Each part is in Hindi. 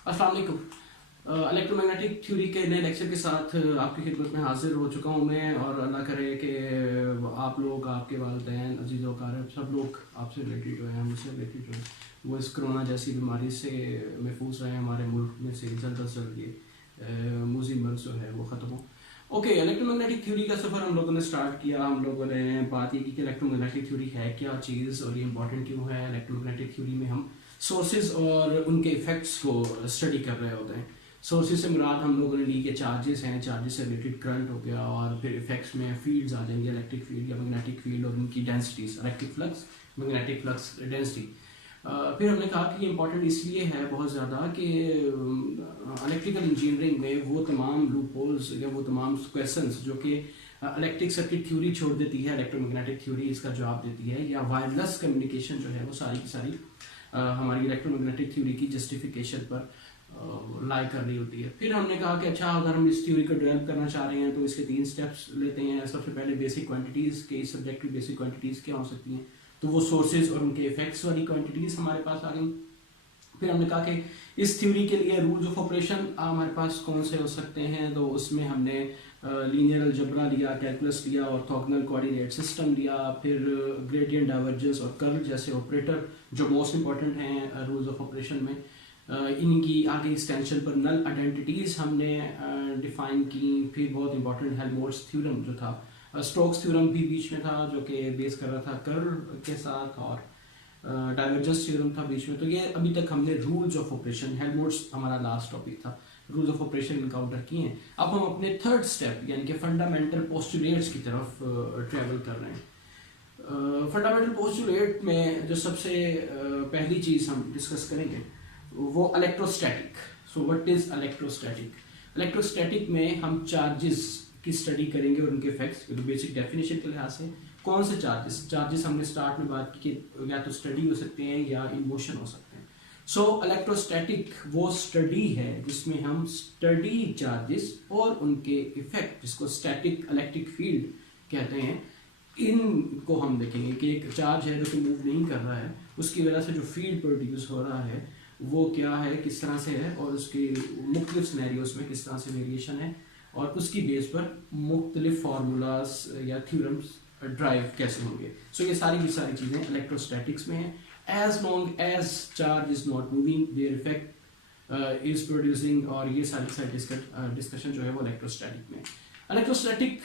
अस्सलाम वालेकुम। इलेक्ट्रोमैग्नेटिक थ्योरी के नए लेक्चर के साथ आपकी खिदमत में हाजिर हो चुका हूँ मैं, और अल्लाह करे कि आप लोग, आपके वालिदैन, अजीज़ व अक़ारिब, सब लोग आपसे रिलेटेड जो है, मुझसे रिलेटेड जो है, वो इस कोरोना जैसी बीमारी से महफूज रहे, हमारे मुल्क में से जल्द अज जल्द ये मूजी मर्ज जो है वो ख़त्म हो। ओके, इलेक्ट्रोमैग्नेटिक थ्योरी का सफ़र हम लोगों ने स्टार्ट किया। हम लोगों ने बात ये की कि इलेक्ट्रोमैग्नेटिक थ्योरी है क्या चीज़ और ये इंपॉर्टेंट क्यों है। इलेक्ट्रोमैग्नेटिक थ्योरी में हम सोर्सेज और उनके इफेक्ट्स को स्टडी कर रहे होते हैं। सोर्सेज से मुराद हम लोगों ने ली कि चार्जेस हैं, चार्जेस से रिलेटेड करंट हो गया, और फिर इफेक्ट्स में फील्ड्स आ जाएंगे, इलेक्ट्रिक फील्ड या मैग्नेटिक फील्ड और उनकी densities, electric flux, magnetic flux density. फिर हमने कहा कि ये इंपॉर्टेंट इसलिए है बहुत ज़्यादा कि इलेक्ट्रिकल इंजीनियरिंग में वो तमाम लूप होल्स या वो तमाम क्वेश्चंस जो कि इलेक्ट्रिक सर्किट थ्योरी छोड़ देती है, इलेक्ट्रोमैग्नेटिक थ्योरी इसका जवाब देती है, या वायरलेस कम्युनिकेशन जो है वो सारी की सारी हमारी इलेक्ट्रोमैग्नेटिक थ्योरी की जस्टिफिकेशन पर लाई कर रही होती है। फिर हमने कहा कि अच्छा, अगर हम इस थ्योरी को डेवलप करना चाह रहे हैं तो इसके 3 स्टेप्स लेते हैं। सबसे पहले बेसिक क्वांटिटीज़ के, इस सब्जेक्ट की बेसिक क्वांटिटीज़ क्या हो सकती हैं, तो वो सोर्सेज और उनके इफेक्ट्स वाली क्वांटिटीज़ हमारे पास आ गई। फिर हमने कहा कि इस थ्योरी के लिए रूल्स ऑफ ऑपरेशन हमारे पास कौन से हो सकते हैं, तो उसमें हमने लीनियर अलजेब्रा लिया, कैलकुलस लिया, ऑर्थोगोनल कोऑर्डिनेट सिस्टम लिया, फिर ग्रेडियंट, डाइवर्जेंस और कर्ल जैसे ऑपरेटर जो मोस्ट इंपॉर्टेंट हैं रूल्स ऑफ ऑपरेशन में। इनकी आगे एक्सटेंशन पर नल आइडेंटिटीज़ हमने डिफाइन की। फिर बहुत इंपॉर्टेंट हेल्महोल्ट्ज़ थ्योरम जो था, स्टोक्स थ्योरम भी बीच में था जो कि बेस कर रहा था कर्ल के साथ, और डाइवर्जेंस थ्योरम था बीच में। तो ये अभी तक हमने रूल्स ऑफ ऑपरेशन, हेल्महोल्ट्ज़ हमारा लास्ट टॉपिक था, रूल्स ऑफ ऑपरेशन इनकाउंटर किए हैं। अब हम अपने थर्ड स्टेप यानी कि फंडामेंटल पोस्टुलेट्स की तरफ ट्रेवल कर रहे हैं। फंडामेंटल पोस्टुलेट में जो सबसे पहली चीज़ हम डिस्कस करेंगे वो electrostatic. So what is electrostatic? Electrostatic में हम चार्जेस की स्टडी करेंगे और उनके इफेक्ट्स, तो बेसिक डेफिनेशन के लिहाज से कौन से चार्जेस हमने स्टार्ट में बात की कि या तो स्टडी हो सकते हैं या इन मोशन हो सकते हैं। सो इलेक्ट्रोस्टैटिक वो स्टडी है जिसमें हम स्टडी चार्जेस और उनके इफेक्ट, जिसको स्टैटिक इलेक्ट्रिक फील्ड कहते हैं, इनको हम देखेंगे कि एक चार्ज है जो कि मूव नहीं कर रहा है, उसकी वजह से जो फील्ड प्रोड्यूस हो रहा है वो क्या है, किस तरह से है, और उसके मुख्तलिफ सिनेरियोज में किस तरह से वेरिएशन है, और उसकी बेस पर मुख्तलिफ फार्मूलाज या थ्योरम्स ड्राइव कैसे होंगे। सो ये सारी की सारी चीज़ें इलेक्ट्रोस्टैटिक्स में हैं। As long as charge is not moving, their effect is producing, और ये सारी डिस्कशन जो है वो इलेक्ट्रोस्टैटिक में। इलेक्ट्रोस्टैटिक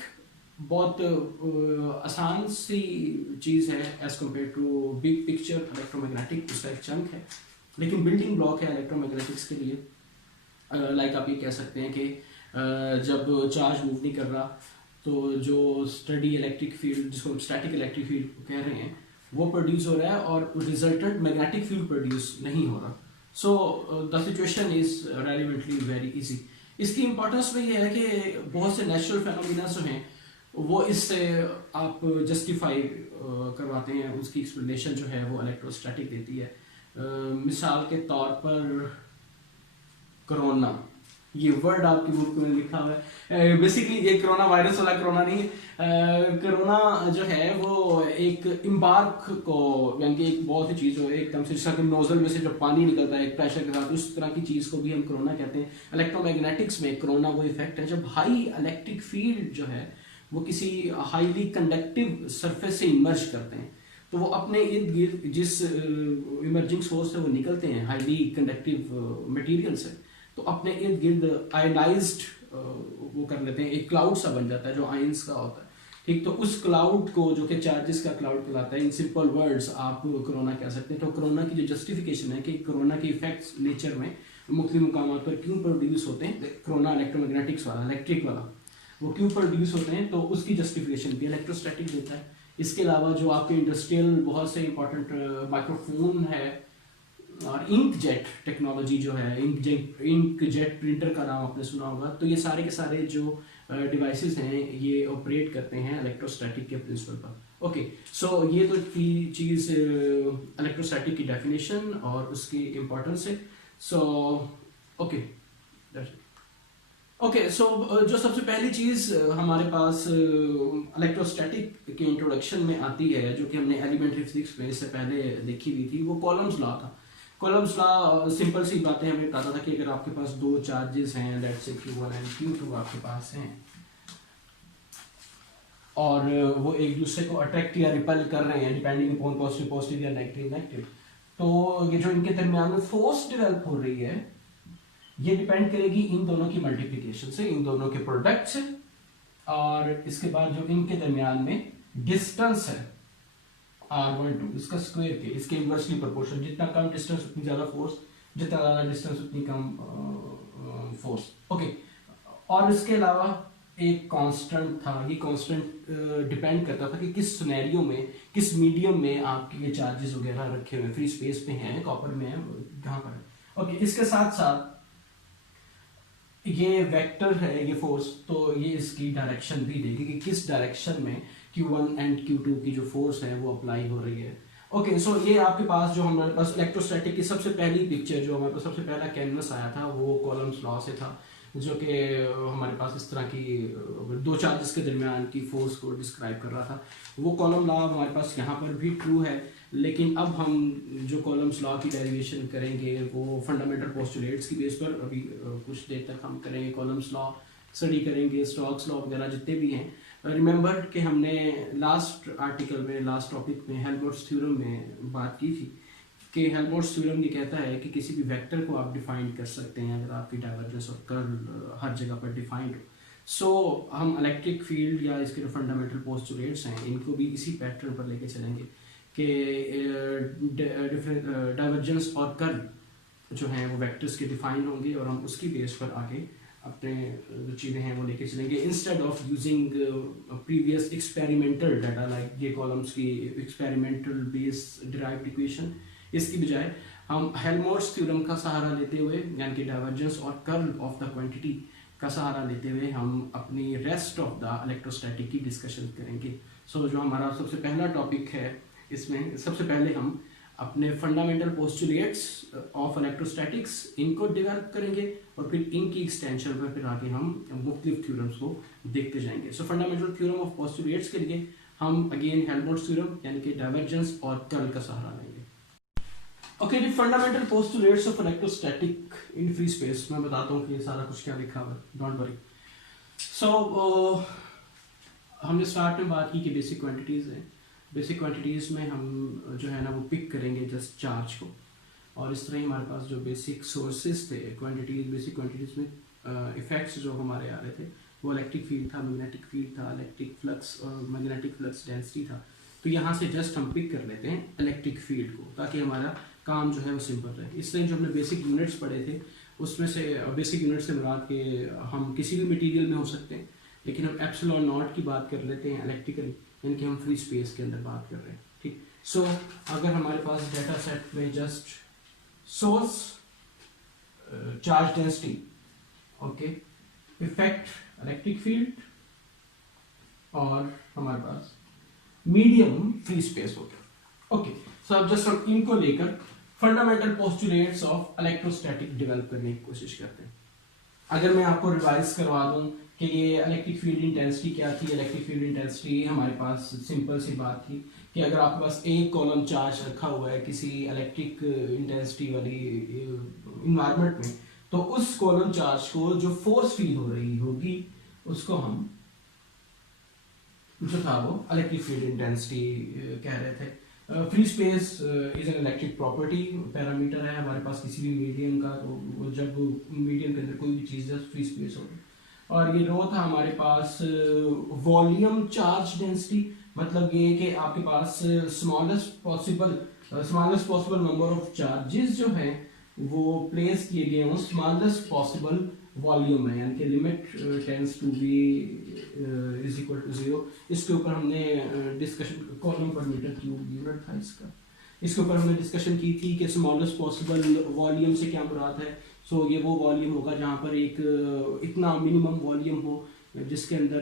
बहुत आसान सी चीज़ है as compare to big picture electromagnetic, उसका एक चंक है, लेकिन बिल्डिंग ब्लॉक है इलेक्ट्रोमैग्नेटिक्स के लिए। लाइक आप ये कह सकते हैं कि जब चार्ज मूव नहीं कर रहा तो जो स्टडी इलेक्ट्रिक फील्ड, जिसको हम स्टैटिक इलेक्ट्रिक फील्ड कह रहे हैं, वो प्रोड्यूस हो रहा है और रिजल्टेंट मैग्नेटिक फील्ड प्रोड्यूस नहीं हो रहा। So the situation is relevantly very easy. इसकी इंपॉर्टेंस में ये है कि बहुत से नेचुरल फेनोमेना जो हैं वो इससे आप जस्टिफाई करवाते हैं, उसकी एक्सप्लेनेशन जो है वो इलेक्ट्रोस्टैटिक देती है। मिसाल के तौर पर कोरोना, ये वर्ड आपकी बुक में लिखा हुआ है। बेसिकली ये कोरोना वायरस वाला कोरोना नहीं है। कोरोना जो है वो एक इम्बार्क को, यानी कि एक बहुत सी चीज़ हो एकदम से, जैसा कि नोजल में से जब पानी निकलता है एक प्रेशर के साथ, उस तरह की चीज़ को भी हम कोरोना कहते हैं। इलेक्ट्रोमैग्नेटिक्स में कोरोना वो इफेक्ट है जब हाई इलेक्ट्रिक फील्ड जो है वो किसी हाईली कंडक्टिव सरफेस से इमर्ज करते हैं, तो वो अपने इर्द गिर्द जिस इमर्जिंग सोर्स से वो निकलते हैं, हाईली कंडक्टिव मटेरियल से, तो अपने इर्द गिर्द आयनाइज्ड वो कर लेते हैं, एक क्लाउड सा बन जाता है जो आयंस का होता है। ठीक, तो उस क्लाउड को जो कि चार्जेस का क्लाउड कहलाता है, इन सिंपल वर्ड्स आप कोरोना कह सकते हैं। तो कोरोना की जो जस्टिफिकेशन है कि कोरोना के इफेक्ट्स नेचर में मुख्तलिफ मुकामात पर क्यों प्रोड्यूस होते हैं, कोरोना इलेक्ट्रोमैग्नेटिक्स वाला, इलेक्ट्रिक वाला, वो क्यों प्रोड्यूस होते हैं, तो उसकी जस्टिफिकेशन भी इलेक्ट्रोस्टैटिक देता है। इसके अलावा जो आपके इंडस्ट्रियल बहुत से इंपॉर्टेंट माइक्रोफोन है और इंक जेट टेक्नोलॉजी जो है, इंक जेट प्रिंटर का नाम आपने सुना होगा, तो ये सारे के सारे जो डिवाइसेस हैं ये ऑपरेट करते हैं इलेक्ट्रोस्टैटिक के प्रिंसिपल पर। ओके, सो ये तो थी चीज़ इलेक्ट्रोस्टैटिक की डेफिनेशन और उसकी इम्पोर्टेंस है। सो ओके, सो जो सबसे पहली चीज़ हमारे पास इलेक्ट्रोस्टैटिक के इंट्रोडक्शन में आती है, जो कि हमने एलिमेंट्री फिजिक्स में इससे पहले देखी हुई थी, वो कॉलम्स लॉ था। कॉलम्स लॉ सिंपल सी बातें हमें बताता था कि अगर आपके पास दो चार्जेस हैं, let's say Q1 and Q2 आपके पास हैं, और वो एक दूसरे को अट्रैक्ट या रिपेल कर रहे हैं डिपेंडिंग अपॉन पॉजिटिव पॉजिटिव या नेगेटिव नेगेटिव, तो ये जो इनके दरमियान में फोर्स डेवलप हो रही है ये डिपेंड करेगी इन दोनों की मल्टीप्लिकेशन से, इन दोनों के प्रोडक्ट से, और इसके बाद जो इनके दरमियान में डिस्टेंस है R12 इसका स्क्वायर के, इसके इनवर्सली प्रोपोर्शन, जितना कम डिस्टेंस उतनी ज्यादा फोर्स, जितना ज्यादा डिस्टेंस उतनी कम फोर्स। ओके, और इसके अलावा एक कांस्टेंट था, ये कांस्टेंट डिपेंड करता था कि किस सिनेरियो में, किस मीडियम में आपके ये चार्जेस वगैरह रखे हुए, फ्री स्पेस में हैं, कॉपर में है, कहाँ पर है। ओके, इसके साथ साथ ये वेक्टर है, ये फोर्स, तो ये इसकी डायरेक्शन भी देगी कि किस डायरेक्शन में Q1 एंड Q2 की जो फोर्स है वो अप्लाई हो रही है। ओके, सो ये आपके पास जो हमारे पास इलेक्ट्रोस्टैटिक की सबसे पहली पिक्चर, जो हमारे पास सबसे पहला कैनवस आया था वो कॉलम्स लॉ से था, जो कि हमारे पास इस तरह की दो चार्जेस के दरमियान की फोर्स को डिस्क्राइब कर रहा था। वो कॉलम लॉ हमारे पास यहाँ पर भी ट्रू है, लेकिन अब हम जो कॉलम्स लॉ की डेरिवेशन करेंगे वो फंडामेंटल पोस्टुलेट्स की बेस पर अभी कुछ देर तक हम करेंगे। कॉलम्स लॉ स्टडी करेंगे, स्टोक्स लॉ वगैरह जितने भी हैं। रिमेंबर कि हमने लास्ट आर्टिकल में, लास्ट टॉपिक में हेल्महोल्ट्ज़ थ्योरम में बात की थी कि हेल्महोल्ट्ज़ थ्योरम ये कहता है कि किसी भी वेक्टर को आप डिफाइन कर सकते हैं अगर आपकी डाइवर्जेंस और कर्ल हर जगह पर डिफाइंड हो। सो हम इलेक्ट्रिक फील्ड या इसके जो फंडामेंटल पोस्टुलेट्स हैं इनको भी इसी पैटर्न पर लेके चलेंगे कि डाइवर्जेंस और कर्ल जो हैं वो वेक्टर्स के डिफाइन होंगे, और हम उसकी बेस पर आगे अपने जो चीज़ें हैं वो लेके चलेंगे, instead of using previous experimental data like ये कॉलम्स की एक्सपेरिमेंटल बेस डिराइव्ड इक्वेशन। इसकी बजाय हम हेल्महोल्ट्ज़ थ्योरम का सहारा लेते हुए, यानी कि डाइवर्जेंस और कर्ल ऑफ द क्वांटिटी का सहारा लेते हुए हम अपनी रेस्ट ऑफ द इलेक्ट्रोस्टैटिक की डिस्कशन करेंगे। सो जो हमारा सबसे पहला टॉपिक है इसमें, सबसे पहले हम अपने फंडामेंटल पोस्टुलेट्स ऑफ इलेक्ट्रोस्टैटिक्स इनको डेवलप करेंगे, और फिर इनकी एक्सटेंशन पर फिर आगे हम मुख्तलिफ थ्योरम्स को देखते जाएंगे। सो फंडामेंटल थ्योरम ऑफ पोस्टुलेट्स के लिए हम अगेन हेल्महोल्ट्ज़ थ्योरम यानी कि डाइवर्जेंस और कर्ल का सहारा लेंगे। ओके जी, fundamental postulates of electrostatic in free space. मैं बताता हूँ कि ये सारा कुछ क्या लिखा हुआ है, डोंट वरी। सो हमने स्टार्ट में बात की कि बेसिक क्वांटिटीज़ हैं। बेसिक क्वांटिटीज़ में हम जो है ना वो पिक करेंगे जस्ट चार्ज को, और इस तरह ही हमारे पास जो बेसिक सोर्सेज थे क्वांटिटीज, बेसिक क्वांटिटीज़ में इफेक्ट्स जो हमारे आ रहे थे वो इलेक्ट्रिक फील्ड था, मैग्नेटिक फील्ड था, इलेक्ट्रिक फ्लक्स और मैग्नेटिक फ्लक्स डेंसिटी था। तो यहाँ से जस्ट हम पिक कर लेते हैं इलेक्ट्रिक फील्ड को, ताकि हमारा काम जो है वो सिंपल रहे। इस तरह जो हमने बेसिक यूनिट्स पढ़े थे उसमें से, बेसिक यूनिट से मुराद के हम किसी भी मटेरियल में हो सकते हैं, लेकिन हम एप्सिलॉन नॉट की बात कर लेते हैं इलेक्ट्रिकली, यानी कि हम फ्री स्पेस के अंदर बात कर रहे हैं। ठीक, सो अगर हमारे पास डाटा सेट में just source, charge density, okay, effect electric field, और हमारे पास मीडियम फ्री स्पेस हो गया। ओके, सो अब जस्ट हम इनको लेकर fundamental postulates of electrostatic develop करने की कोशिश करते हैं। अगर मैं आपको रिवाइज करवा दूं कि ये इलेक्ट्रिक फील्ड इंटेंसिटी क्या थी। इलेक्ट्रिक फील्ड इंटेंसिटी हमारे पास सिंपल सी बात थी कि अगर आपके पास एक कॉलम चार्ज रखा हुआ है किसी इलेक्ट्रिक इंटेंसिटी वाली इन्वायरमेंट में, तो उस कॉलम चार्ज को जो फोर्स फील हो रही होगी उसको हम जो था वो इलेक्ट्रिक फील्ड इंटेंसिटी कह रहे थे। Free space is an electric property, parameter है हमारे पास किसी भी मीडियम का, तो जब मीडियम के अंदर कोई भी चीज़ जस्ट फ्री स्पेस होगी। और ये रो था हमारे पास वॉल्यूम चार्ज डेंसिटी, मतलब ये कि आपके पास smallest possible number of charges जो हैं वो प्लेस किए गए हों स्मॉलेस्ट पॉसिबल वॉल्यूम है, यानी कि limit tends to be is equal to 0। इसके ऊपर हमने discussion, coulomb per metre cube unit था इसका, इसके ऊपर हमने डिस्कशन की थी कि स्मॉलेस्ट पॉसिबल वॉल्यूम से क्या मुराद है। सो ये वो वॉल्यूम होगा जहाँ पर एक इतना मिनिमम वॉल्यूम हो जिसके अंदर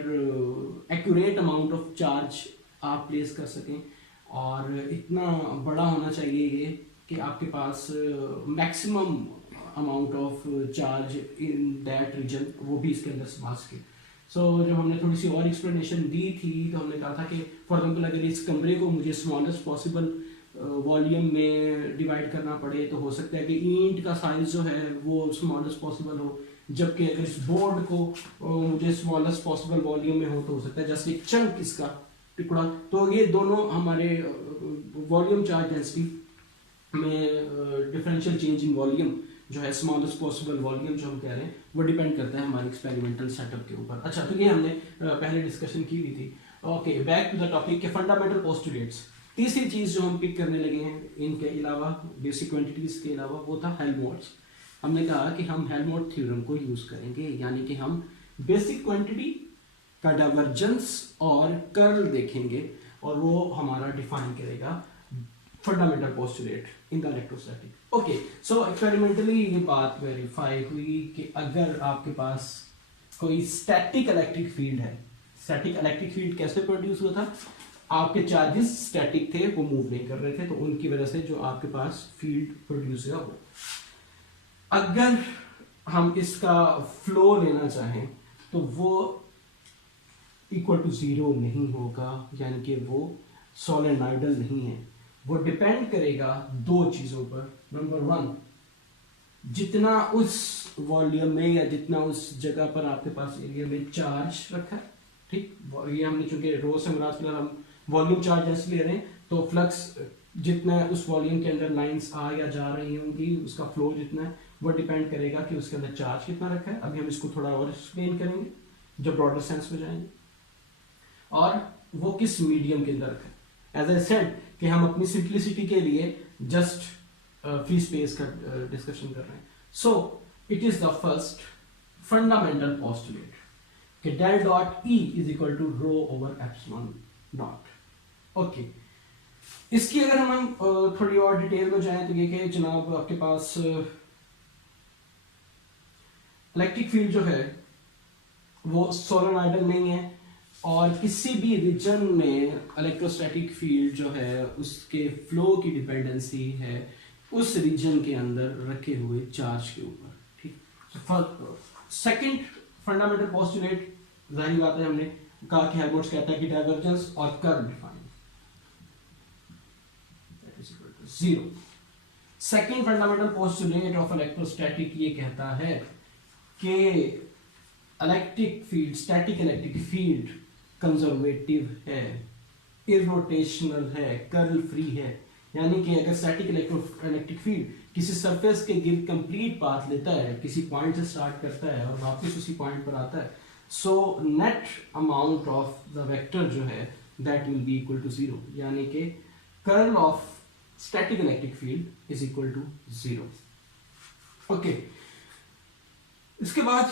एक्यूरेट अमाउंट ऑफ चार्ज आप प्लेस कर सकें, और इतना बड़ा होना चाहिए ये कि आपके पास maximum amount of charge in that region वो भी इसके अंदर समा सके। सो जब हमने थोड़ी सी और एक्सप्लेनेशन दी थी तो हमने कहा था कि फॉर एग्जाम्पल अगर इस कमरे को मुझे स्मॉलेस्ट पॉसिबल वॉल्यूम में डिवाइड करना पड़े तो हो सकता है कि ईंट का साइज जो है वो स्मॉलेस्ट पॉसिबल हो, जबकि अगर इस बोर्ड को मुझे स्मॉलेस्ट पॉसिबल वॉल्यूम में हो तो सकता है जस्ट एक चंक इसका टुकड़ा। तो ये दोनों हमारे वॉल्यूम चार्ज डेंसिटी में डिफरेंशियल चेंज इन वॉल्यूम जो है स्मॉलेस्ट पॉसिबल वॉल्यूम जो हम कह रहे हैं वो डिपेंड करता है हमारे एक्सपेरिमेंटल सेटअप के ऊपर। अच्छा, तो ये हमने पहले डिस्कशन की हुई थी। Okay, back to the topic के फंडामेंटल पोस्टुलेट्स। तीसरी चीज जो हम पिक करने लगे हैं इनके अलावा, बेसिक क्वांटिटीज के अलावा, वो था हेल्महोल्ट्ज। हमने कहा कि हम हेल्महोल्ट्ज थ्योरम को यूज करेंगे, यानी कि हम बेसिक क्वांटिटी का डाइवर्जेंस और कर्ल देखेंगे और वो हमारा डिफाइन करेगा fundamental postulate in the electrostatic. Okay, so experimentally ये बात वेरीफाई हुई कि अगर आपके पास कोई स्टैटिक इलेक्ट्रिक फील्ड है, स्टैटिक इलेक्ट्रिक फील्ड कैसे प्रोड्यूस हुआ था? आपके चार्जेस स्टैटिक थे, वो मूव नहीं कर रहे थे, तो उनकी वजह से जो आपके पास फील्ड प्रोड्यूस हुआ वो। अगर हम इसका फ्लो लेना चाहें तो वो इक्वल टू जीरो नहीं होगा, यानी कि वो सोलेनॉइडल नहीं है। वो डिपेंड करेगा दो चीजों पर। नंबर वन, जितना उस वॉल्यूम में या जितना उस जगह पर आपके पास एरिया में चार्ज रखा है, ठीक, ये हमने चूंकि रो से मुराद फिलहाल हम वॉल्यूम चार्ज जैसे ले रहे हैं, तो फ्लक्स जितना उस वॉल्यूम के अंदर लाइंस आ या जा रही होंगी, उसका फ्लो जितना है वो डिपेंड करेगा कि उसके अंदर चार्ज कितना रखा है। अभी हम इसको थोड़ा और एक्सप्लेन करेंगे जब ब्रॉडर सेंस में जाएंगे, और वो किस मीडियम के अंदर रखा है। एज आई सेड कि हम अपनी सिंप्लिसिटी के लिए जस्ट फ्री स्पेस का डिस्कशन कर रहे हैं। So it is the first fundamental postulate कि del dot E is equal to rho over epsilon naught. Okay, इसकी अगर हम थोड़ी और डिटेल में जाएं तो ये कि जनाब आपके पास इलेक्ट्रिक फील्ड जो है वो सोलेनॉइडल नहीं है, और किसी भी रीजन में इलेक्ट्रोस्टैटिक फील्ड जो है उसके फ्लो की डिपेंडेंसी है उस रीजन के अंदर रखे हुए चार्ज के ऊपर। ठीक, सेकंड फंडामेंटल पोस्टुलेट, जाहिर बात है हमने कहा कि हेल्महोल्ट्ज कहता है कि डाइवर्जेंस और curl define that is equal to zero. Second fundamental postulate of electrostatic ये कहता है कि electric field, static electric field conservative है, इरोटेशनल है, कर्ल फ्री है। यानी कि अगर स्टैटिक इलेक्ट्रिक फील्ड किसी सरफेस के गिर्द कंप्लीट पाथ लेता है, किसी पॉइंट से स्टार्ट करता है और वापस उसी पॉइंट पर आता है, so net amount of the vector जो है that will be equal to zero, यानी कि curl of static electric field is equal to zero. Okay, इसके बाद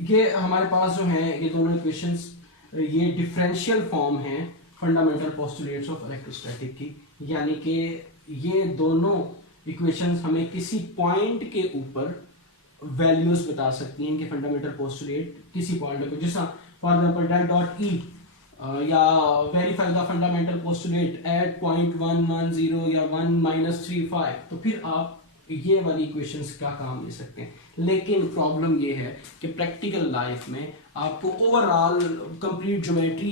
ये हमारे पास जो है ये दोनों इक्वेशंस, ये डिफरेंशियल फॉर्म है फंडामेंटल पोस्टुलेट्स ऑफ इलेक्ट्रोस्टैटिक की, यानी कि ये दोनों इक्वेशंस हमें किसी पॉइंट के ऊपर वैल्यूज बता सकती हैं कि फंडामेंटल पोस्टुलेट किसी पॉइंट को, जैसा for example del dot E या verify the fundamental postulate at point 110 या 1-35, तो फिर आप ये वाली इक्वेशंस का काम ले सकते हैं। लेकिन प्रॉब्लम ये है कि प्रैक्टिकल लाइफ में आपको ओवरऑल कंप्लीट ज्योमेट्री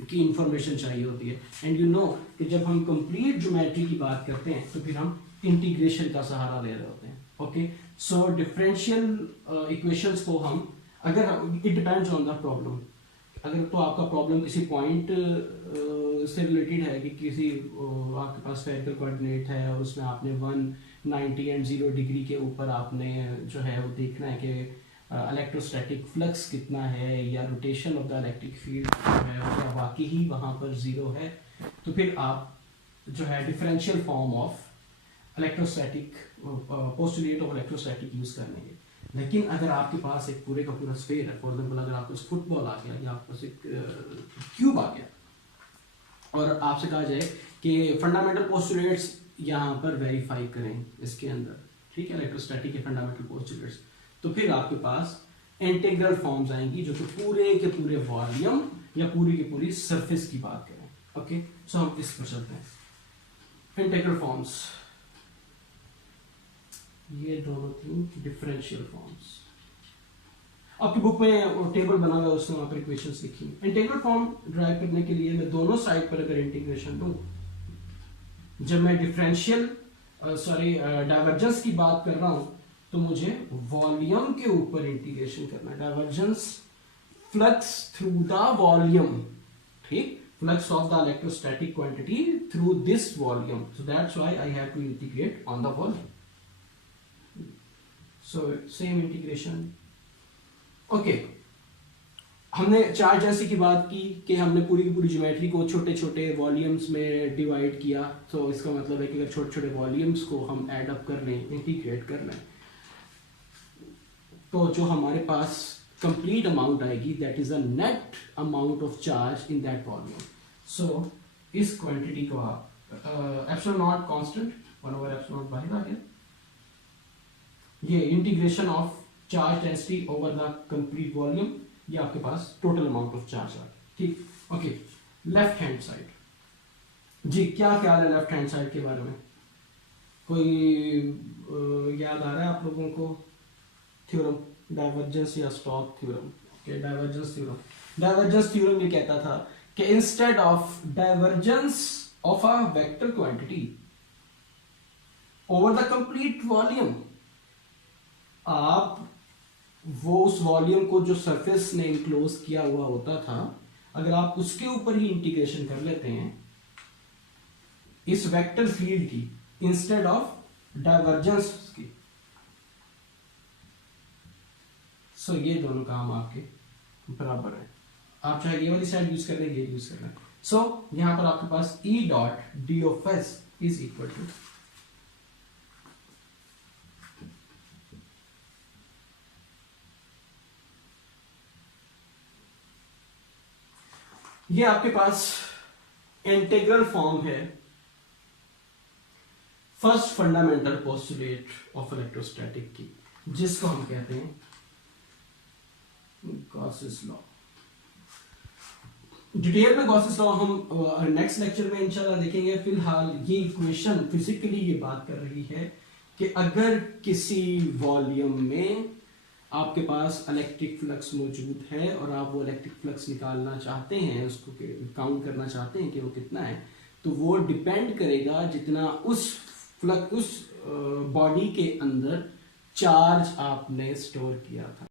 की इंफॉर्मेशन चाहिए होती है, एंड यू नो कि जब हम कंप्लीट ज्योमेट्री की बात करते हैं तो फिर हम इंटीग्रेशन का सहारा ले रहे होते हैं। ओके, सो डिफरेंशियल इक्वेशंस को हम, अगर it depends on the problem, अगर तो आपका प्रॉब्लम किसी पॉइंट से रिलेटेड है कि किसी आपके पास स्फेरिकल कोऑर्डिनेट है और उसमें आपने 190 एंड 0 डिग्री के ऊपर आपने जो है वो देखना है कि इलेक्ट्रोस्टैटिक फ्लक्स कितना है या rotation of the electric field जो है वो वाकई ही वहाँ पर जीरो है, तो फिर आप जो है differential form of electrostatic postulate of electrostatic use करेंगे। लेकिन अगर आपके पास एक पूरे का पूरा स्फीयर है, फॉर एग्जाम्पल अगर आपके पास फुटबॉल आ गया या आपके पास एक क्यूब आ गया और आपसे कहा जाए कि फंडामेंटल पोस्टुलेट्स यहाँ पर वेरीफाई करें इसके अंदर, ठीक है, इलेक्ट्रोस्टैटिक के फंडामेंटल पोस्टुलेट्स, तो फिर आपके पास इंटीग्रल फॉर्म्स आएंगी जो कि पूरे के पूरे वॉल्यूम या पूरी की पूरी सरफेस की बात करें। ओके, सो हम इस पर चलते हैं। इंटीग्रल फॉर्म्स, ये दोनों थी डिफरेंशियल फॉर्म्स। आपकी बुक में टेबल बना हुआ है, उसमें वहां पर इक्वेशंस लिखी हैं। इंटीग्रल फॉर्म ड्राइव करने के लिए मैं दोनों साइड पर अगर इंटीग्रेशन दूं जब मैं डिफरेंशियल डाइवर्जेंस की बात कर रहा हूं तो मुझे वॉल्यूम के ऊपर इंटीग्रेशन करना है। Divergence flux through the volume, ठीक, flux of the electrostatic quantity through this volume, so that's why I have to integrate on the volume. So same integration. Okay, हमने चार्ज डेंसिटी की बात की कि हमने पूरी की पूरी ज्योमेट्री को छोटे छोटे वॉल्यूम्स में डिवाइड किया। तो इसका मतलब है कि अगर छोटे छोटे वॉल्यूम्स को हम ऐड अप कर लें, इंटीग्रेट कर लें, तो जो हमारे पास कंप्लीट अमाउंट आएगी that is a net amount of charge in that volume. So इस क्वांटिटी को आप एप्सिलॉन नॉट कांस्टेंट 1/एप्सिलॉन नॉट बाहर आ गया, ये integration of charge density over the complete volume, ये आपके पास टोटल अमाउंट ऑफ चार्ज आ, ठीक। ओके, लेफ्ट हैंड साइड जी, क्या ख्याल है लेफ्ट हैंड साइड के बारे में? कोई याद आ रहा है आप लोगों को? थ्योरम, डाइवर्जेंस या Stokes theorem. Okay, divergence theorem. Divergence theorem ये कहता था कि instead of divergence of a vector quantity over the complete volume, आप वो उस वॉल्यूम को जो सरफेस ने इंक्लोज किया हुआ होता था, अगर आप उसके ऊपर ही इंटीग्रेशन कर लेते हैं इस वेक्टर फील्ड की इंस्टेड ऑफ डाइवर्जेंस की, सो ये दोनों काम आपके बराबर है। आप चाहे ये वाली साइड यूज कर लें, ये यूज कर लें। सो यहां पर आपके पास E dot D of S is equal to, ये आपके पास इंटीग्रल फॉर्म है first fundamental postulate of electrostatic की, जिसको हम कहते हैं गॉसेस लॉ। डिटेल में गॉसेस लॉ हम नेक्स्ट लेक्चर में इंशाल्लाह देखेंगे। फिलहाल ये इक्वेशन फिजिकली ये बात कर रही है कि अगर किसी वॉल्यूम में आपके पास इलेक्ट्रिक फ्लक्स मौजूद है और आप वो इलेक्ट्रिक फ्लक्स निकालना चाहते हैं, उसको काउंट करना चाहते हैं कि वो कितना है, तो वो डिपेंड करेगा जितना उस फ्लक्स, उस बॉडी के अंदर चार्ज आपने स्टोर किया था।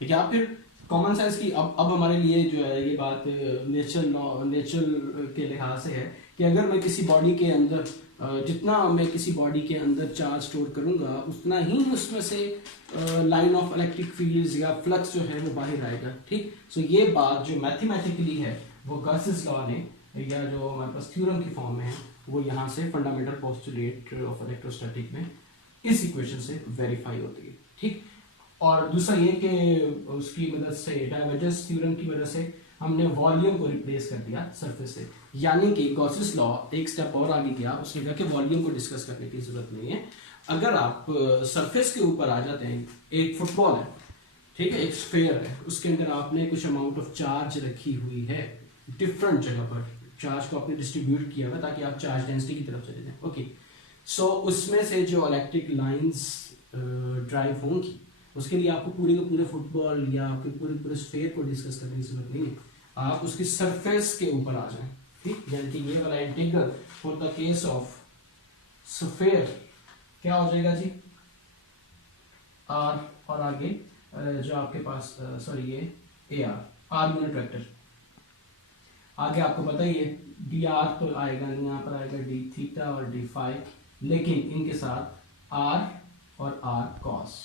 ठीक है, आप फिर कॉमन सेंस की अब हमारे लिए जो है ये बात नेचुरल के लिहाज से है कि अगर मैं किसी बॉडी के अंदर जितना मैं किसी बॉडी के अंदर चार्ज स्टोर करूंगा उतना ही उसमें से लाइन ऑफ इलेक्ट्रिक फील्ड्स या फ्लक्स जो है वो बाहर आएगा। ठीक, सो ये बात जो मैथमेटिकली है वो गॉसेस लॉ ने, या जो हमारे पास थ्योरम की फॉर्म में है, वो यहाँ से फंडामेंटल पोस्टुलेट ऑफ इलेक्ट्रोस्टैटिक में इस इक्वेशन से वेरीफाई होती है। ठीक, और दूसरा ये कि उसकी मदद से डाइवर्जेंस थ्योरम की वजह से हमने वॉल्यूम को रिप्लेस कर दिया सरफेस से, यानी कि गॉसेस लॉ एक स्टेप और आगे गया, उसने कहा कि वॉल्यूम को डिस्कस करने की जरूरत नहीं है। अगर आप सरफेस के ऊपर आ जाते हैं, एक फुटबॉल है, ठीक है, एक स्फीयर है, उसके अंदर आपने कुछ अमाउंट ऑफ चार्ज रखी हुई है, डिफरेंट जगह पर चार्ज को आपने डिस्ट्रीब्यूट किया हुआ ताकि आप चार्ज डेंसिटी की तरफ चले जाएं। ओके, सो उसमें से जो इलेक्ट्रिक लाइंस ड्राइव होंगी उसके लिए आपको पूरे के पूरे फुटबॉल या आपके पूरे स्फीयर को डिस्कस करने की जरूरत नहीं है, आप उसकी सरफेस के ऊपर आ जाएं। ठीक, यानी कि ये वाला integral for the case of sphere क्या हो जाएगा जी, आर, और आगे जो आपके पास सॉरी ये ए आर यूनिट वेक्टर, आगे आपको पता ही है डी आर तो आएगा नहीं, यहाँ पर आएगा डी थीटा और डी फाई, लेकिन इनके साथ आर और आर कॉस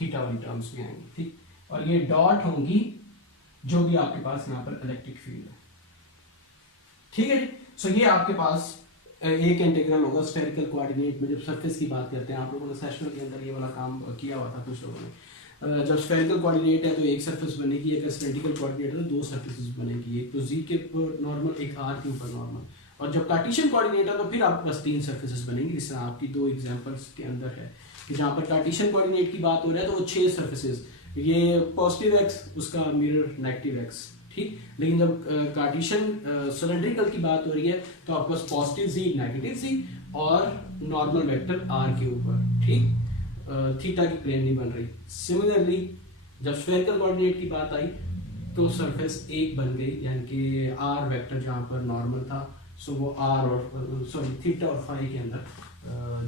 थीटा वाली टर्म्स भी आएंगी। ठीक, और ये डॉट होंगी जो भी आपके पास यहाँ पर इलेक्ट्रिक फील्ड है। ठीक है जी, सो ये आपके पास एक इंटीग्रल होगा स्फेरिकल कोऑर्डिनेट में। जब सरफेस की बात करते हैं, आप लोगों ने सेशनल के अंदर ये वाला काम किया हुआ था कुछ लोगों ने, जब स्फेरिकल कोऑर्डिनेट है तो एक सरफेस बनेगी, अगर सिलेंड्रिकल कोऑर्डिनेट है तो दो सरफेसेस बनेगी, एक तो जी के ऊपर नॉर्मल, एक आर के ऊपर नॉर्मल, और जब कार्टेशियन कोऑर्डिनेट है तो फिर आपके पास तीन सरफेसेस बनेंगी, जिस तरह आपकी दो एग्जांपल्स के अंदर है कि जहाँ पर कार्टेशियन कोऑर्डिनेट की बात हो रहा है तो वो 6 सरफेसेस, ये पॉजिटिव एक्स, उसका मिरर नेगेटिव एक्स। ठीक, लेकिन जब कार्टेशियन सिलेंड्रिकल की बात हो रही है तो आपके पास पॉजिटिव जी, नेगेटिव जी और नॉर्मल वेक्टर आर के ऊपर। ठीक, थीटा की प्लेन नहीं बन रही। सिमिलरली जब स्फेरिकल कोऑर्डिनेट की बात आई तो सरफेस एक बन गई, यानी कि आर वेक्टर जहाँ पर नॉर्मल था, सो वो आर और सॉरी थीटा और फाई के अंदर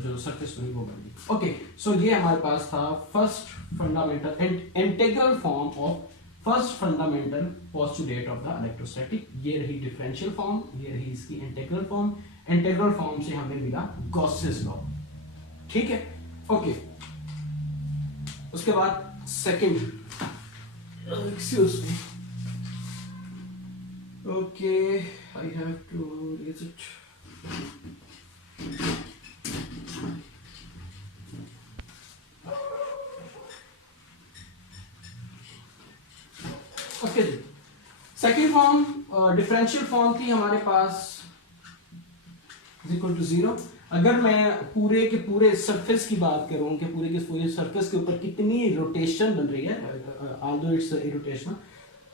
जो सरफेस बनी वो बन गई। ओके, सो ये हमारे पास था first fundamental integral form of first fundamental postulate of the electrostatic. ये रही डिफरेंशियल फॉर्म, ये रही इसकी इंटीग्रल फॉर्म। इंटीग्रल फॉर्म से हमें मिला गॉसेस लॉ, ठीक है। ओके, उसके बाद second, excuse me, okay I have to read it. Okay जी, सेकेंड फॉर्म डिफरेंशियल फॉर्म थी हमारे पास इक्वल टू 0। अगर मैं पूरे के पूरे सरफेस की बात करूं कि पूरे के पूरे सरफेस के ऊपर कितनी रोटेशन बन रही है, ऑल्दो इट्स इरोटेशनल,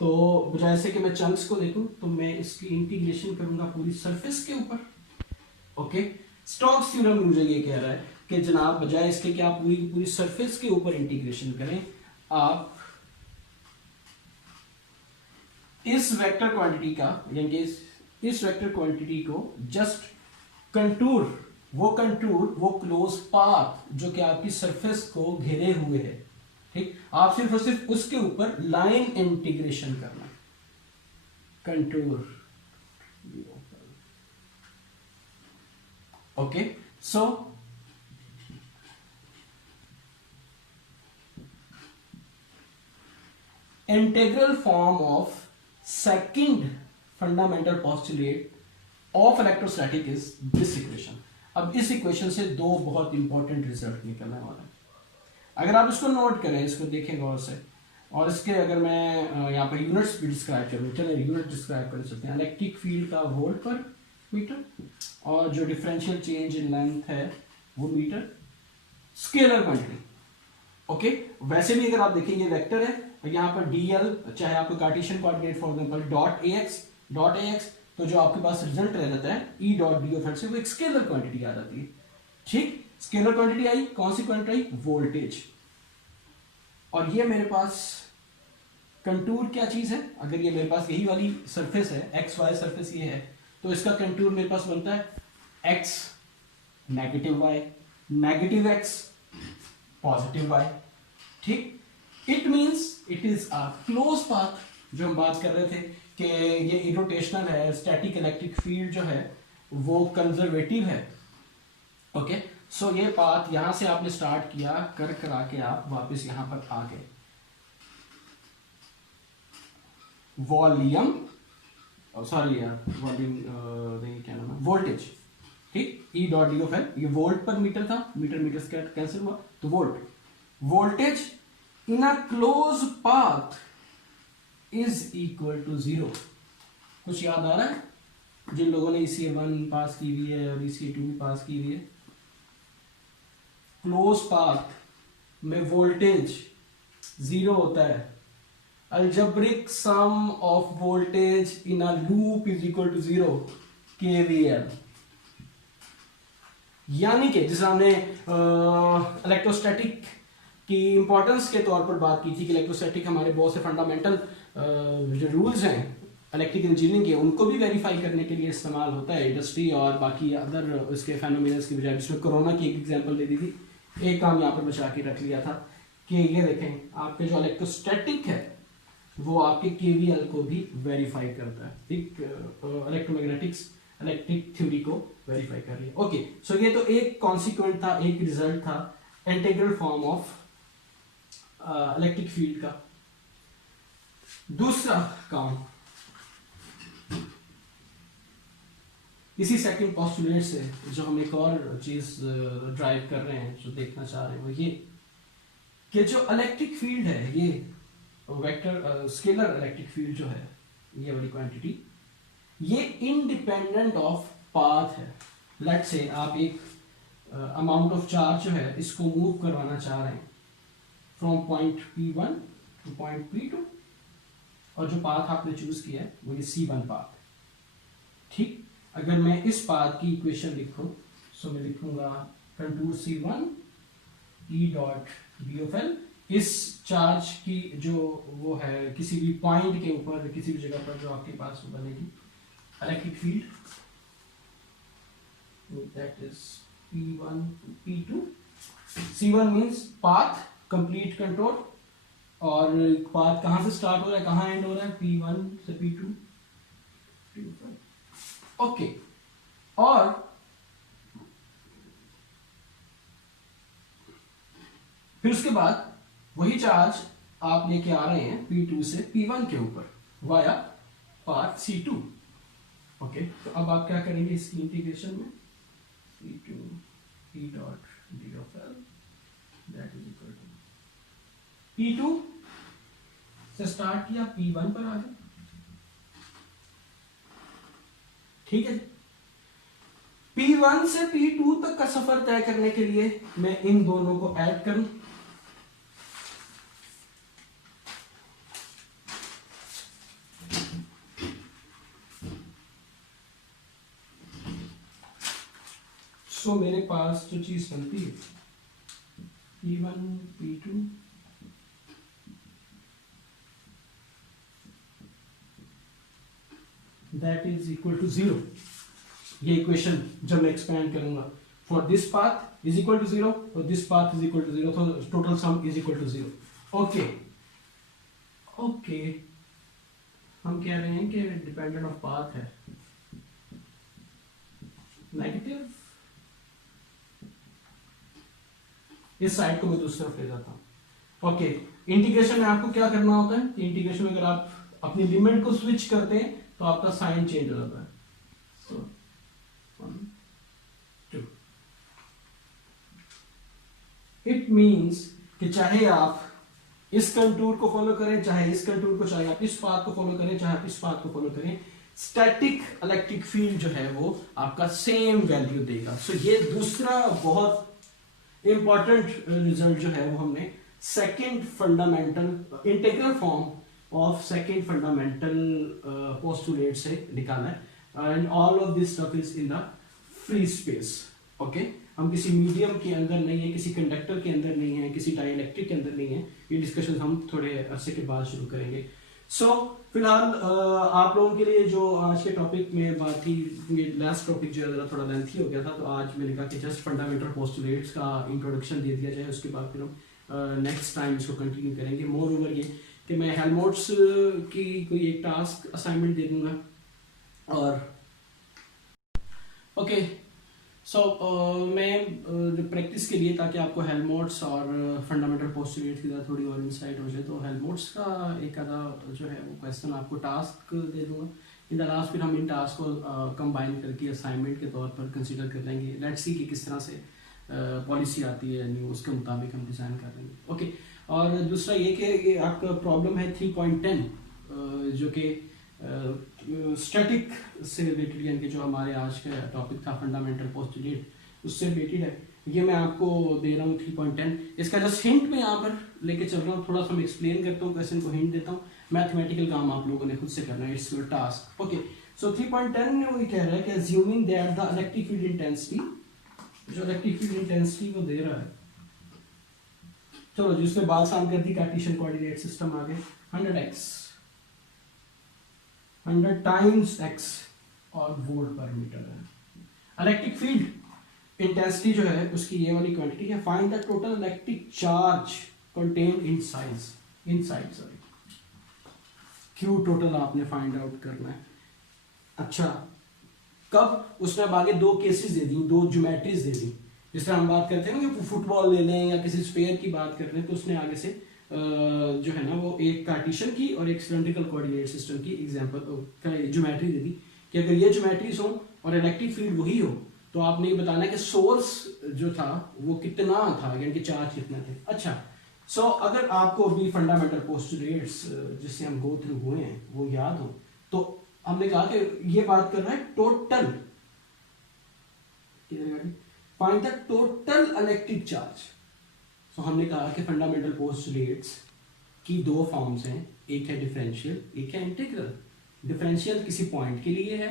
तो बजाय से कि मैं चंक्स को देखूं तो मैं इसकी इंटीग्रेशन करूंगा पूरी सरफेस के ऊपर। ओके, स्टोक्स थ्योरम मुझे ये कह रहा है कि जनाब बजाय इसके कि आप पूरी पूरी सरफेस के ऊपर इंटीग्रेशन करें, आप इस वेक्टर क्वांटिटी का, यानी कि इस वेक्टर क्वांटिटी को जस्ट कंटूर, वो क्लोज पाथ जो कि आपकी सरफेस को घेरे हुए है, ठीक, आप सिर्फ और सिर्फ उसके ऊपर लाइन इंटीग्रेशन करना, contour. Okay, so integral form of second fundamental postulate of electrostatic is this equation. अब इस इक्वेशन से दो बहुत इंपॉर्टेंट रिजल्ट निकलने वाला है। अगर आप इसको नोट करें, इसको देखें गौर से, और इसके अगर मैं यहाँ पर यूनिट्स भी डिस्क्राइब करूँ, चलिए यूनिट डिस्क्राइब कर सकते हैं। इलेक्ट्रिक फील्ड का वोल्ट पर मीटर, और जो डिफरेंशियल चेंज इन लेंथ है वो मीटर, स्केलर क्वांटिटी। ओके, वैसे भी अगर आप देखें ये वेक्टर है, यहाँ पर dl, चाहे आपको Cartesian coordinate for example dot ax, तो जो आपके पास रिजल्ट रह जाता है E डॉट डी ऑफ से वो एक स्केलर क्वांटिटी आ जाती है, ठीक। स्केलर क्वांटिटी आई, कौन सी क्वांटिटी आई, वोल्टेज। और ये मेरे पास कंटूर क्या चीज है, अगर ये मेरे पास यही वाली सरफेस है, एक्स वाई सरफेस ये है, तो इसका कंटूर मेरे पास बनता है x negative y, negative x positive y, ठीक। It means it is a close path, जो हम बात कर रहे थे कि ये इरोटेशनल है, स्टैटिक इलेक्ट्रिक फील्ड जो है वो कंजर्वेटिव है। ओके, सो ये पाथ यहां से आपने स्टार्ट किया, करा के आप वापस यहां पर आ गए। वॉल्यूम, सॉरी यार, वॉल्यूम नहीं, क्या नाम है, वोल्टेज, ठीक। E dot D of L, ये वोल्ट पर मीटर था, मीटर से कैंसिल हुआ, तो voltage in a close path is equal to 0। कुछ याद आ रहा है? जिन लोगों ने ECA1 पास की हुई है और ECA2 भी पास की हुई है, क्लोज पाथ में वोल्टेज 0 होता है। Algebraic sum of voltage in a loop is equal to 0, KVL। यानी कि जिस हमने इलेक्ट्रोस्टैटिक की इंपॉर्टेंस के तौर पर बात की थी कि इलेक्ट्रोस्टैटिक हमारे बहुत से फंडामेंटल जो रूल्स हैं इलेक्ट्रिक इंजीनियरिंग के, उनको भी वेरीफाई करने के लिए इस्तेमाल होता है इंडस्ट्री और बाकी अदर उसके फेनोमेनल्स की बजाय। जिसमें कोरोना की एक एग्जांपल दे दी थी, एक काम यहाँ पर बचा के रख लिया था कि ये देखें आपके जो इलेक्ट्रोस्टैटिक है वो आपके KVL को भी वेरीफाई करता है, ठीक। इलेक्ट्रोमैग्नेटिक्स इलेक्ट्रिक थ्योरी को वेरीफाई कर रही है। ओके, सो ये तो एक कॉन्सिक्वेंट था, एक रिजल्ट था integral form of electric field का। दूसरा काम इसी सेकंड पोस्टुलेट से जो हम एक और चीज ड्राइव कर रहे हैं, जो देखना चाह रहे हैं, वो ये कि जो इलेक्ट्रिक फील्ड है, ये वेक्टर स्केलर इलेक्ट्रिक फील्ड जो है, ये वाली क्वांटिटी, ये इंडिपेंडेंट ऑफ पाथ है। लेट्स से आप एक अमाउंट ऑफ चार्ज जो है इसको मूव करवाना चाह रहे हैं from point P1 two point P2, और जो पाथ आपने चूज किया है वो ये C1 पाथ, ठीक। अगर मैं इस पाथ की इक्वेशन लिखूं, सो मैं लिखूंगा contour C1 E dot B of L, इस चार्ज की जो वो है किसी भी पॉइंट के ऊपर, किसी भी जगह पर जो आपके पास बनेगी electric field, that is P1 to P2. C1 means path complete control, और पाथ कहाँ से स्टार्ट हो रहा है कहाँ एंड हो रहा है, P1 से P2. ओके, और फिर उसके बाद वही चार्ज आप लेके आ रहे हैं P2 से P1 के ऊपर वाया पाथ C2. ओके, तो अब आप क्या करेंगे इसकी इंटीग्रेशन में, C2 P dot D of L that is equal to P2 से स्टार्ट किया P1 पर आ गए. ठीक है, P1 से P2 तक का सफर तय करने के लिए मैं इन दोनों को ऐड करूं. तो मेरे पास जो चीज बनती है P1 P2 that is equal to 0. ये इक्वेशन जब मैं एक्सपेंड करूंगा, for this path is equal to 0 और this path is equal to 0, तो total sum is equal to 0. Okay okay, हम कह रहे हैं कि डिपेंडेंट ऑफ पाथ है नेगेटिव, इस साइड को मैं दूसरी तरफ ले जाता हूं. ओके, इंटीग्रेशन में आपको क्या करना होता है, इंटीग्रेशन में अगर आप अपनी लिमिट को स्विच करते हैं तो आपका साइन चेंज हो जाता है. सो 1 2, इट मींस कि चाहे आप इस कंटूर को फॉलो करें, चाहे इस कंटूर को, चाहे आप इस पाथ को फॉलो करें, चाहे आप इस पाथ को फॉलो करें, स्टैटिक इलेक्ट्रिक फील्ड जो है वो आपका सेम वैल्यू देगा. सो ये दूसरा बहुत इंपॉर्टेंट रिजल्ट जो है वो हमने second fundamental integral form of second fundamental postulate से निकाला है. And all of this stuff is in the free space. Okay, हम किसी मीडियम के अंदर नहीं है, किसी कंडक्टर के अंदर नहीं है, किसी डाइलेक्ट्रिक के अंदर नहीं है. ये डिस्कशन हम थोड़े अरसे के बाद शुरू करेंगे. सो फिलहाल आप लोगों के लिए जो आज के टॉपिक में बात थी, ये लास्ट टॉपिक जो है थोड़ा लेंथी हो गया था, तो आज मैंने कहा कि जस्ट फंडामेंटल पोस्टुलेट्स का इंट्रोडक्शन दे दिया जाए, उसके बाद फिर हम नेक्स्ट टाइम इसको कंटिन्यू करेंगे. मोर ओवर ये कि मैं हेल्महोल्ट्ज की कोई एक टास्क असाइनमेंट दे दूंगा. और ओके, सो मैं जो प्रैक्टिस के लिए, ताकि आपको हेल्महोल्ट्ज और फंडामेंटल पोस्टुलेट्स की तरह थोड़ी और इंसाइट हो जाए, तो हेल्महोल्ट्ज का एक आधा जो है वो क्वेश्चन आपको टास्क दे दूंगा. इन द लास्ट फिर हम इन टास्क को कंबाइन करके असाइनमेंट के तौर पर कंसीडर कर लेंगे. लेट्स सी कि किस तरह से पॉलिसी आती है, यानी उसके मुताबिक हम डिज़ाइन कर लेंगे. ओके, और दूसरा ये कि आपका प्रॉब्लम है 3.10 जो कि स्टैटिक से रिलेटेड, यानी कि जो हमारे आज का टॉपिक था फंडामेंटल पोस्टुलेट, उससे रिलेटेड है. ये मैं आपको दे रहा हूँ 3.10. इसका जस्ट हिंट मैं यहाँ पर लेके चल रहा हूँ, थोड़ा सा मैं एक्सप्लेन करता हूँ, क्वेश्चन को हिंट देता हूँ. मैथमेटिकल काम आप लोगों ने खुद से करना है, इट्स योर टास्क. ओके, सो 3.10 में वो कह रहा है कि assuming that the electric field intensity, जो इलेक्ट्रिक फील्ड इंटेंसिटी वो दे रहा है, चलो जिसने बात आसान कर दी, कार्टेशियन कोऑर्डिनेट सिस्टम आ गए, 100 टाइम्स x और वोल्ट पर मीटर है. इलेक्ट्रिक फील्ड इंटेंसिटी जो है उसकी ये वाली क्वांटिटी है. Find the total electric charge contain inside sorry, Q total आपने फाइंड आउट करना है. अच्छा, कब? उसने अब आगे दो केसेस दे दी, दो ज्योमेट्रीज दे दी. जिस तरह हम बात करते हैं ना कि फुटबॉल ले लें या किसी स्फीयर की बात कर रहे हैं, तो उसने आगे से जो है ना वो एक कार्टेशियन की और एक सिलेंड्रिकल कोऑर्डिनेट सिस्टम की एग्जांपल ज्योमेट्री दे दी कि अगर ये ज्योमेट्रीज हो और इलेक्ट्रिक फील्ड वही हो, तो आपने ये बताना है कि सोर्स जो था वो कितना था, यानी कि चार्ज कितना थे. अच्छा, सो अगर आपको अभी फंडामेंटल पोस्टुलेट्स जिससे हम गो थ्रू हुए हैं वो याद हो, तो हमने कहा कि ये बात कर रहा है total, find the total electric charge. तो हमने कहा कि फंडामेंटल पोस्टुलेट्स की दो फॉर्म्स हैं, एक है डिफरेंशियल, एक है इंटीग्रल. डिफरेंशियल किसी पॉइंट के लिए है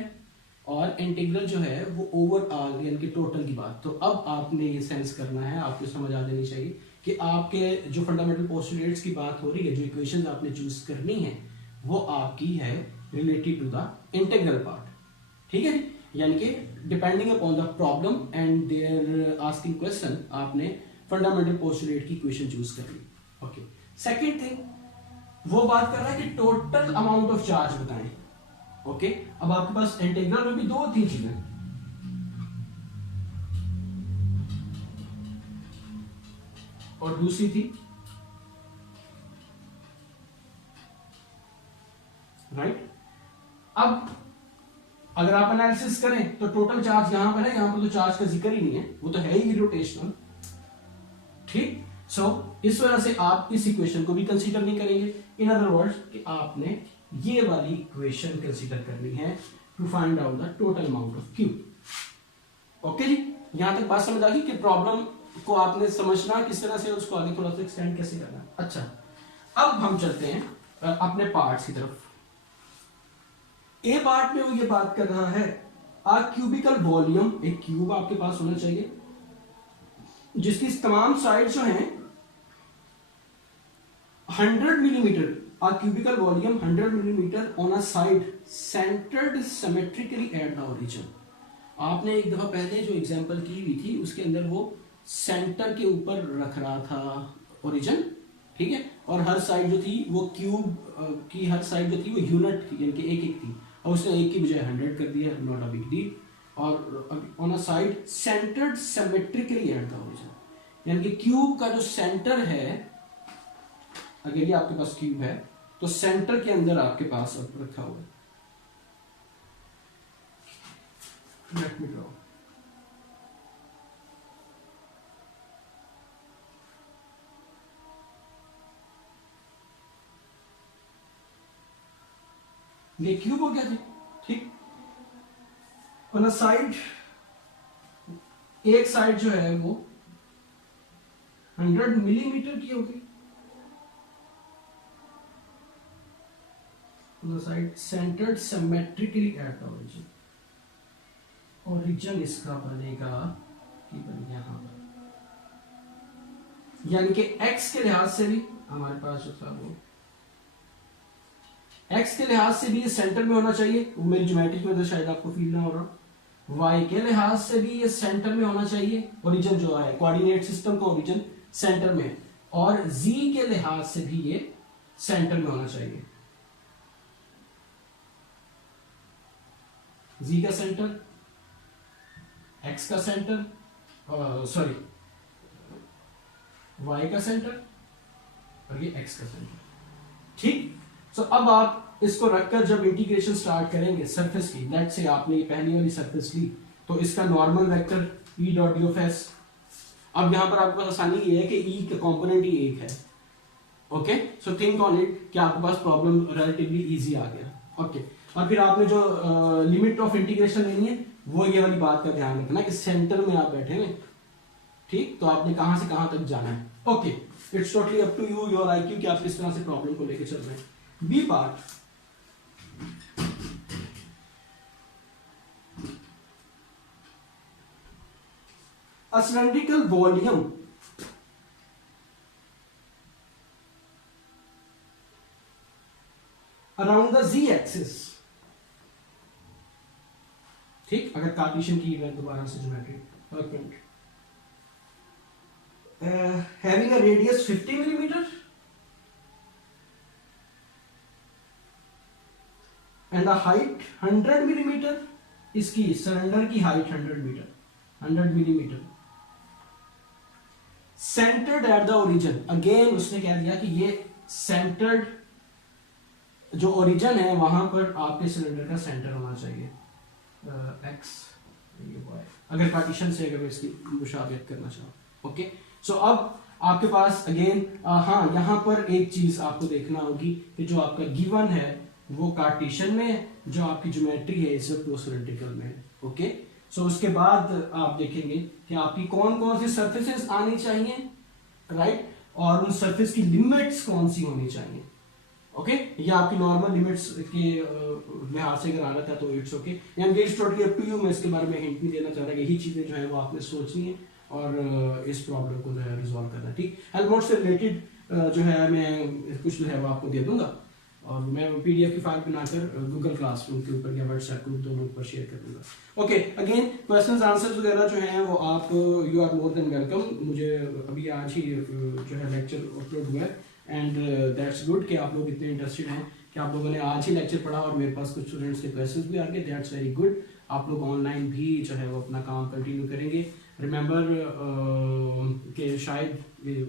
और इंटीग्रल जो है वो ओवरऑल यानी कि टोटल की बात. तो अब आपने ये सेंस करना है, आपको समझ आ जानी चाहिए कि आपके जो फंडामेंटल पोस्टुलेट्स की बात हो रही है, जो इक्वेशंस आपने चूज करनी है वो आपकी है related to the integral part. ठीक है, यानी कि depending upon the problem and their asking question आपने फंडामेंटल पोस्टुलेट की इक्वेशन चूज कर ली। ओके, सेकंड थिंग वो बात कर रहा है कि टोटल अमाउंट ऑफ चार्ज बताएं। ओके, अब आपके पास इंटीग्रल में भी दो तीन चीजें, और दूसरी थी राइट। अब अगर आप एनालिसिस करें तो टोटल चार्ज यहां पर है, यहां पर तो चार्ज का जिक्र ही नहीं है, वो तो है ही रोटेशनल। ठीक, सो इस वजह से आप इस इक्वेशन को भी कंसीडर नहीं करेंगे। इन अदर वर्ड्स कि आपने ये वाली इक्वेशन कंसीडर करनी है to find out the total amount of Q. Okay जी, यहां तक बात समझ आ गई कि प्रॉब्लम को आपने समझना किस तरह से, उसको आगे थोड़ा सा एक्सटेंड कैसे करना। अच्छा, अब हम चलते हैं अपने पार्ट्स की तरफ। ए पार्ट में वो ये बात कर रहा है आ क्यूबिकल वॉल्यूम, एक क्यूब आपके पास होना चाहिए जिसकी तमाम साइड जो हैं 100 millimetre, a cubical volume 100 millimetre on a side centred symmetrically at the origin. आपने एक दफा पहले जो एग्जांपल की हुई थी उसके अंदर वो सेंटर के ऊपर रख रहा था ओरिजिन, ठीक है, और हर साइड जो थी वो क्यूब की हर साइड जो थी वो यूनिट थी, यानी कि एक एक थी, और उसने एक की बजाय 100 कर दिया, नॉट अ बिग डील। और on a side centred symmetrically at the origin, यानी कि क्यूब का जो सेंटर है, अगर ये आपके पास क्यूब है तो सेंटर के अंदर आपके पास रखा हुआ है। लेट मी ड्रॉ, ये क्यूब हो गया जी, ठीक। ऑन साइड, एक साइड जो है वो 100 मिलीमीटर की होगी, on side centred symmetrically at the origin. Origin इसका बनेगा कि बन यहां पर, यानी कि एक्स के लिहाज से भी हमारे पास जो था वो एक्स के लिहाज से भी ये सेंटर में होना चाहिए, वो मेरी ज्योमेट्रिक में तो शायद आपको फील ना हो रहा। वाई के लिहाज से भी ये सेंटर में होना चाहिए, ओरिजिन जो है कोऑर्डिनेट सिस्टम का ओरिजिन सेंटर में है, और जी के लिहाज से भी ये सेंटर में होना चाहिए। जी का सेंटर, एक्स का सेंटर, सॉरी वाई का सेंटर, और ये एक्स का सेंटर, ठीक। सो अब आप इसको रखकर जब इंटीग्रेशन स्टार्ट करेंगे सरफेस की, लेट से आपने पहली वाली सरफेस ली तो इसका normal vector E dot D of S. अब यहां पर आपके पास आसानी ये है कि ई का कंपोनेंट ही एक है। Okay, so think on it कि आपके पास प्रॉब्लम रिलेटिवली इजी आ गया। ओके, और फिर आपने जो लिमिट ऑफ इंटीग्रेशन लेनी है वो ये वाली बात का ध्यान रखना कि सेंटर में आप बैठे हुए, ठीक, तो आपने कहां से कहां तक जाना है। Okay, it's totally up to you, your IQ कि आप किस तरह से प्रॉब्लम को लेकर चल रहे हैं। B part, a cylindrical volume around the z axis, ठीक, अगर कार्टेशियन की मैं दोबारा से geometry, having a radius 50 millimeter and a height 100 millimeter, इसकी सिलेंडर की height 100 millimetre, centred eight the origin. Again उसने कह दिया कि ये सेंटर्ड जो ओरिजिन है वहां पर आपके सिलेंडर का सेंटर होना चाहिए, एक्स ये वाई, अगर पार्टीशन से अगर इसकी मुशाबियत करना चाहो। ओके, सो अब आपके पास अगेन हाँ यहां पर एक चीज आपको देखना होगी कि जो आपका गिवन है वो कार्टेशियन में है, जो आपकी ज्योमेट्री है इस वक्त वो सिलेंड्रिकल में है। ओके, सो उसके बाद आप देखेंगे कि आपकी कौन कौन सी सरफेसेस आनी चाहिए, राइट, और उन सरफेस की लिमिट्स कौन सी होनी चाहिए। ओके, ये आपकी नॉर्मल लिमिट्स के लिहाज से अगर आ रहा था तो इट्स ओके, यानी it's totally up to you. मैं इसके बारे में हिंट नहीं देना चाह रहा, यही चीजें जो है वो आपने सोचनी है और इस प्रॉब्लम को जो है रिजॉल्व करना है, ठीक। हेल्महोल्ट्ज से रिलेटेड जो है मैं कुछ जो है वो आपको दे दूंगा और मैं PDF की फाइल बनाकर गूगल क्लासरूम के ऊपर या व्हाट्सएप ग्रुप दोनों पर शेयर कर दूंगा। ओके, अगेन क्वेश्चंस आंसर्स वगैरह जो हैं वो आप you are more than welcome. मुझे अभी आज ही जो है लेक्चर अपलोड हुआ है एंड दैट्स गुड कि आप लोग इतने इंटरेस्टेड हैं कि आप लोगों ने आज ही लेक्चर पढ़ा और मेरे पास कुछ स्टूडेंट्स के क्वेश्चंस भी आ गए। That's very good. आप लोग ऑनलाइन भी जो है वो अपना काम कंटिन्यू करेंगे। रिमेंबर कि शायद ये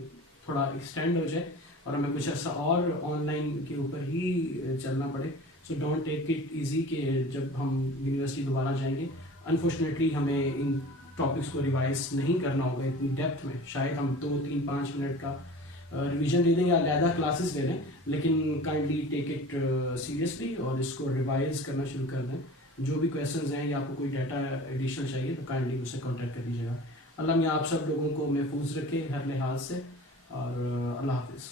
थोड़ा एक्सटेंड हो जाए और हमें कुछ ऐसा और ऑनलाइन के ऊपर ही चलना पड़े। So don't take it easy कि जब हम यूनिवर्सिटी दोबारा जाएंगे अनफॉर्चुनेटली हमें इन टॉपिक्स को रिवाइज नहीं करना होगा इतनी डेप्थ में। शायद हम 2-3-5 मिनट का रिवीजन ले लें या अलहदा क्लासेस ले लें, लेकिन काइंडली टेक इट सीरियसली और इसको रिवाइज करना शुरू कर दें। जो भी क्वेश्चंस हैं या आपको कोई डाटा एडिशनल चाहिए तो काइंडली मुझसे कांटेक्ट कर लीजिएगा। अल्लाह मियां आप सब लोगों को महफूज रखे हर लिहाज से और अल्लाह हाफिज़।